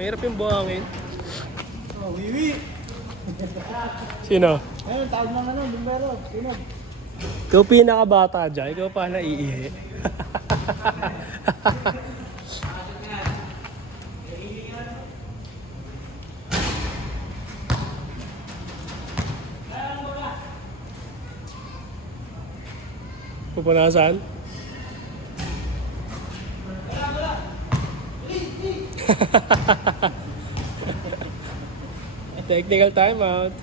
Mahirap yung buhangin. Oh, wiwi. Sino? Ayun, tawag ng ano, bumbero. Sino? Ikaw pinakabata dyan, ikaw pa naiihi. Pupunasan? Technical timeout.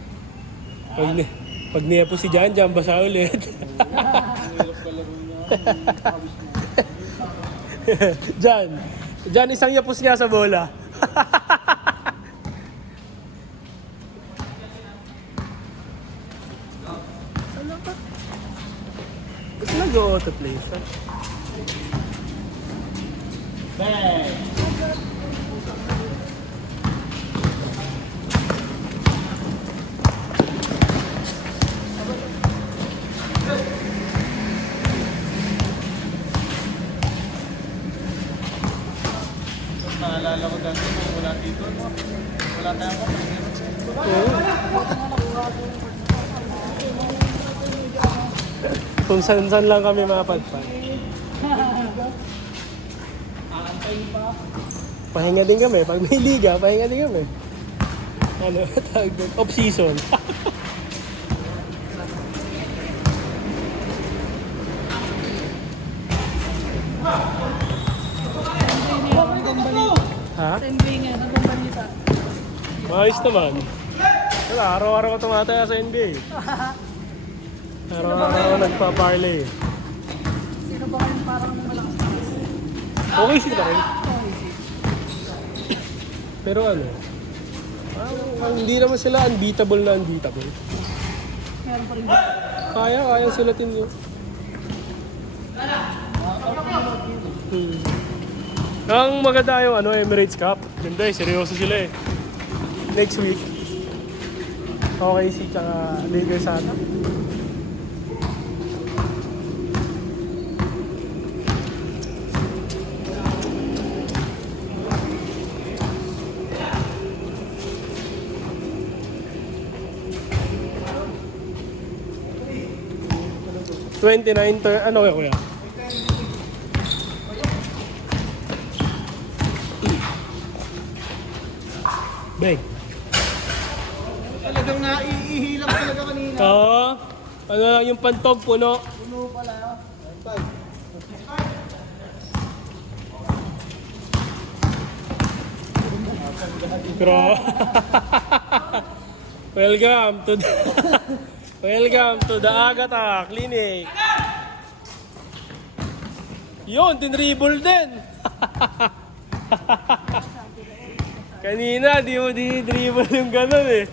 Pag niya po si Jan, basa ulit. Jan, isang yapos niya sa bola. Ano ba? Ba't nag-auto play siya? Bang! Naalala ko dati kung wala dito, no? Wala tayong kapatid. Kung saan-saan lang kami mapadpad. Pahinga din kami. Pag may liga, pahinga din kami. Ano, tawag doon? Off-season. Ha? NBA nga, nagbabalita. Maayos naman. Wala, araw-araw ko tumataya sa NBA. Araw-araw ako nagpa-parlay. Sino ba kayong parang malakas na? Okay sila rin. Pero ano, hindi naman sila unbeatable na unbeatable. Meron pa rin. Kaya sila team yun. Ang maganda yung Emirates Cup. Ganda seryoso sila eh. Next week. Okay, si tsaka Lakers ata. Ano kaya kuya? Beg. Talagang naiihilang talaga kanina. Oo. Ano lang yung pantog, puno. Puno pala. Bantay. Bro. Welcome to the Agata Clinic. Yun, tinribble din. Kanina, di mo dinidribble yung gano'n eh.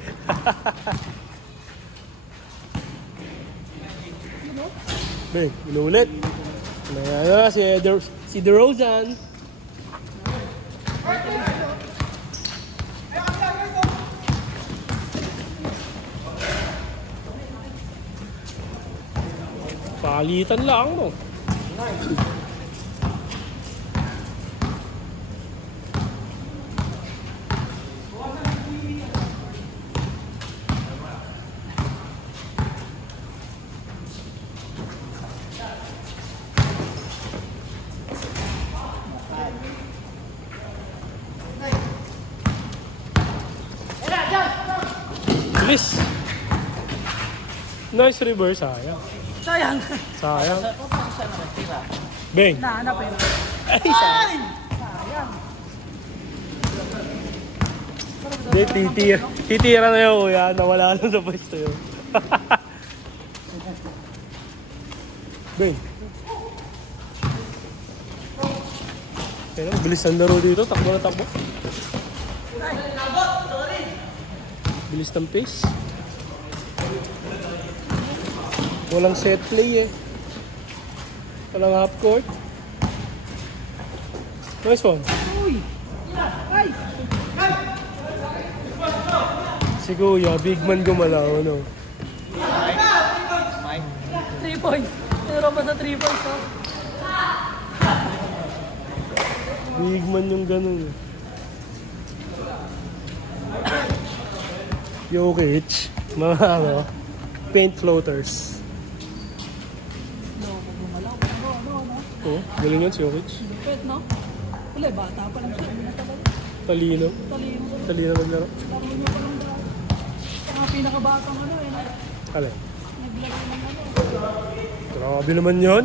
Beng, inulit. Ano, si DeRozan. Palitan lang, no? Bilis. Nice reverse, sayang. Sayang. Sayang. Beng. Nahanap eh. Ay, sayang. Sayang. Hindi, titira na yun, kuya. Nawala lang sa pwesto yun. Beng. Kaya bilis ang laro dito. Takbo na takbo. Bilis ng pace. Walang set play eh. Walang half court. Nice one. Uy! Ay! Si Kuya, big man gumalaw, no? Mike. 3 points. Meron pa sa 3 points, oh. Big man yung ganun eh. Jokic. Mga ano, paint floaters. Loko, gumalaw. Ano? Oh, galing yun si Jokic. Lupit, no? Wala, bata pa lang siya. Hindi na talaga. Talino. Talino ko. Talino maglaro. Laro niya pa lang dahil. Mga pinakabatang ano eh. Alay. Naglaro ng ano. Grabe naman yun.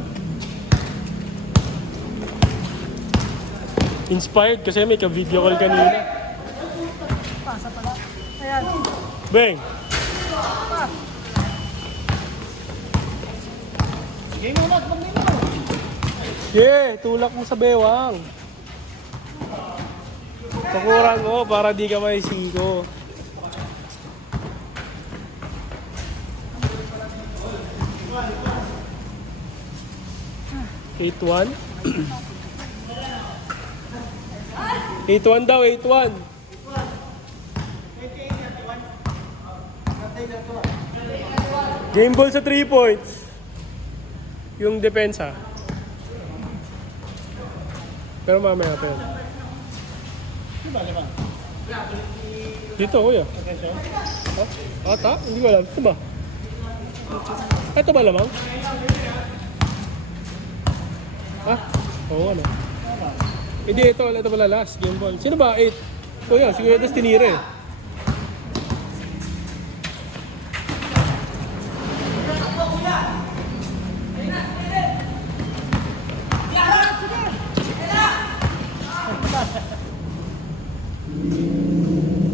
Inspired kasi may ka-video call kanina. Pasa pala. Ayan. Bang! Pa. Game mo na, pag mo. Yeah, tulak mo sa bewang. Pakuran mo para di ka may siko. Eight one. 8-1 daw, 8-1. Game ball sa 3 points. Yung depensa. Pero mamaya pa yun. Dito, kuya. Ha? Ata? Hindi ko alam. Ito ba? Ito ba lamang? Ha? Oo, ano? Hindi, ito pala last game ball. Sino ba? 8. Kuya, si Kuya Des tinira eh.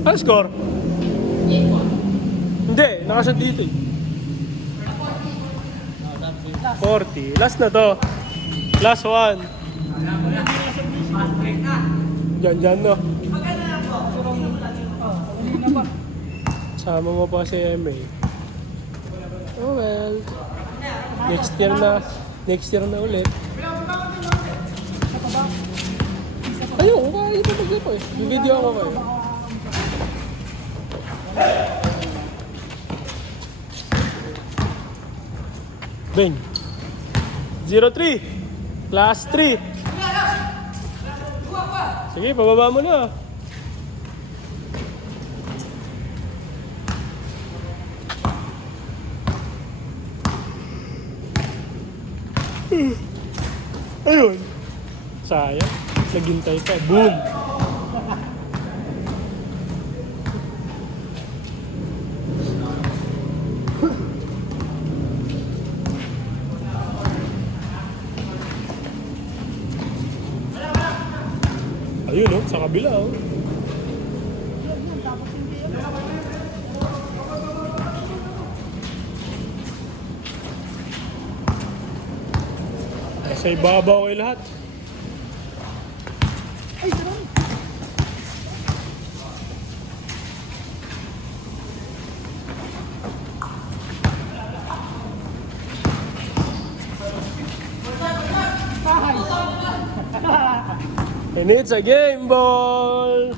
Ano score? Hindi, nakasad dito eh. 40. Last na to. Last one. Diyan, no? Sama mo pa si MA. Oh well. Next year na ulit. Ayun, kaya ito maglapo eh. Yung video ako kayo. Bang! 0-3. Class 3. Sige, pababa mo na. Ayun. Sayang. Naghintay pa. Boom! Ayun oh, sa kabila oh. Sa ibabaw ay lahat. Ay, sarang. And it's a game ball!